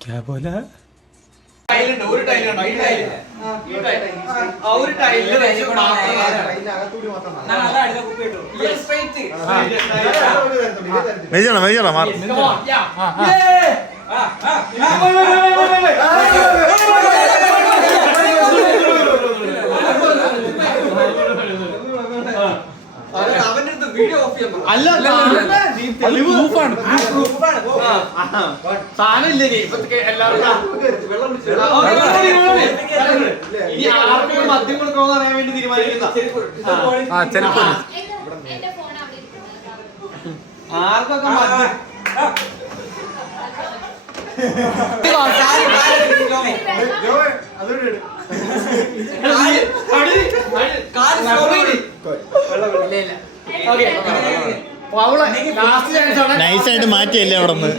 क्या बोला? ഒരു ടൈലുണ്ടോ ഈ ടൈല് ആ ഒരു ടൈലില് വെച്ച് മെയ്യണം മാറി അവന്റെ അടുത്ത് വീഡിയോ ഓഫ് ചെയ്യാൻ അല്ല സാധനമില്ലേ ഇനി ആർക്കും മദ്യം കൊടുക്കണമെന്ന് അറിയാൻ വേണ്ടി തീരുമാനിക്കുന്ന ആർക്കൊക്കെ മദ്യം നൈസായിട്ട് മാറ്റിയല്ലേ അവിടെ നിന്ന്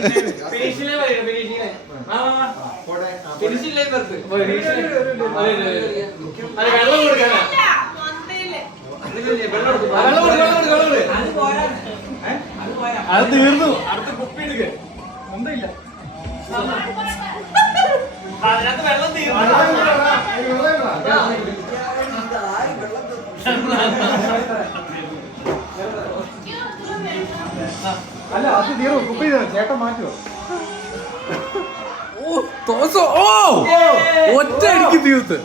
അത് തീർന്നു. അടുത്ത കുപ്പി എടുക്ക ഒന്നുമില്ല അതിനകത്ത് വെള്ളം തീർന്നു. അല്ല അത് തീർന്നു. കുപ്പി ചേട്ടൻ മാറ്റുമോ? ഒറ്റ അടിക്ക് തീർത്ത്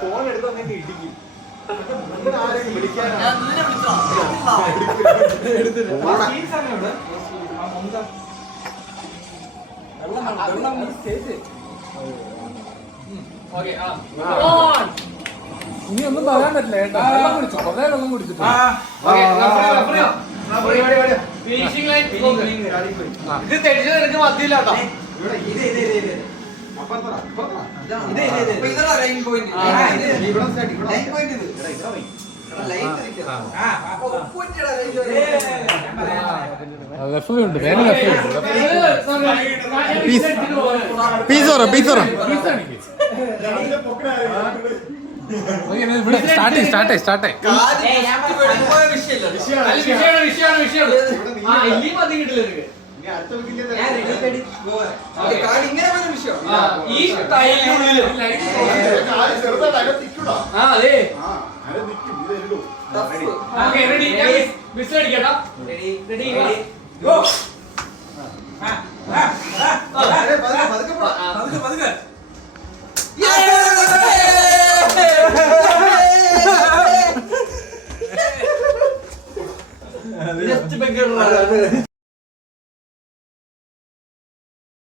ഫോൺ എടുത്ത് വന്നിട്ട് ഇടിക്കും. ഇനി ഒന്നും പറയാൻ പറ്റില്ല കേട്ടോ. വെള്ളം കുടിച്ചു, കുറേ വെള്ളം കുടിച്ചിട്ട്. ഇത് തെറ്റിച്ച് നിനക്ക് മതിയില്ലാട്ടോ. ഉണ്ട് വേറെ പീസ് സ്റ്റാർട്ട് Just